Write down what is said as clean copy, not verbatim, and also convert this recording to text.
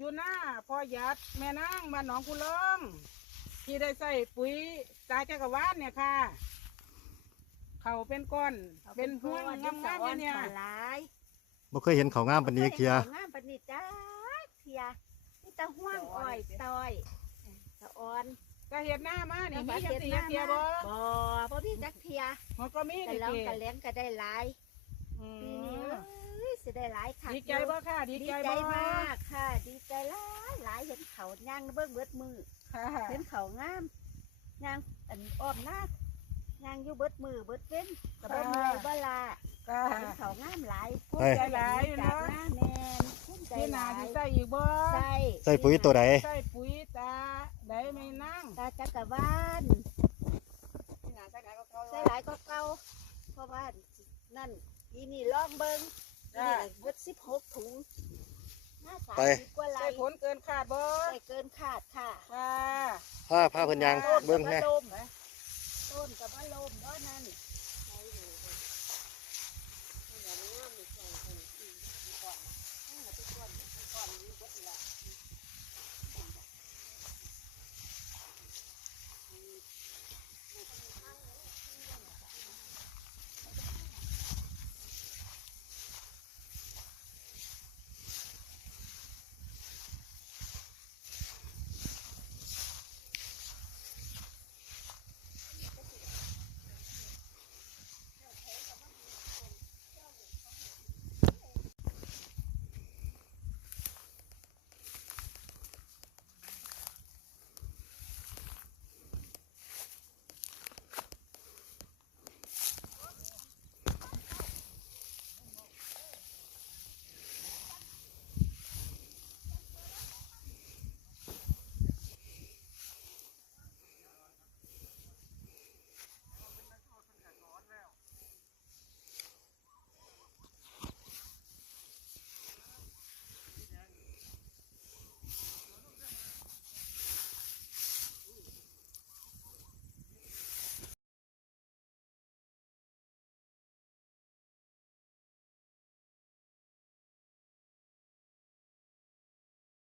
อยู่หน้าพ่อหยัดแม่นางบ้านหนองกุลองที่ได้ใส่ปุ๋ยตาจักรวาลเนี่ยค่ะเขาเป็นก้อนเป็นห่วงงามๆเนี่ย หลาย บ่เคยเห็นเขางามปานนี้เคีย งามปานนี้จ้าเทียนี่ตะห่วงอ้อยตอยตะอ่อน ก็เห็ดหน้ามานี่มีจังสีเทียบ่ บ่มีจักเทีย มันก็มี แต่ นี่ เรา เก กันเลี้ยงก็ได้หลายปีนี้สิได้หลายค่ะ ดีใจบ่ค่ะดี ดี ใจ ใจ บ่ มากค่ะ ดีใจหลายเห็นเขาย่างเบิ่งเบิดมือ ค่ะ เห็นเขางามย่างอันอ้อมหน้าย่างอยู่เบิดมือเบิดเว้นกับบ่เมื่อยบ่ลา ค่ะ เห็นเขางามหลาย ภูมิใจหลายอยู่ จาก เนาะ หน้าแม่นภูมิใจ ที่ ห นา ลาย ที่ใส่อีกบ่ ใส่ ใส่ปุ๋ยตัวใด ใส่ปุ๋ยตาได้ไม่นั่ง ตาจักรวาล ที่นาใส่ไหนก็เขา ใส่หลายก็เก่าเพราะว่านั่นอีนี่ลองเบิ่งนี่เบิด16 ถุงหน้า30กว่าไร่ ได้ผลเกินคาดบ่ ได้เกินขาดค่ะ ค่ะ ผ้าเพิ่นยางเบิ่งแน่ ต้นกับว่าลมเนาะนั่น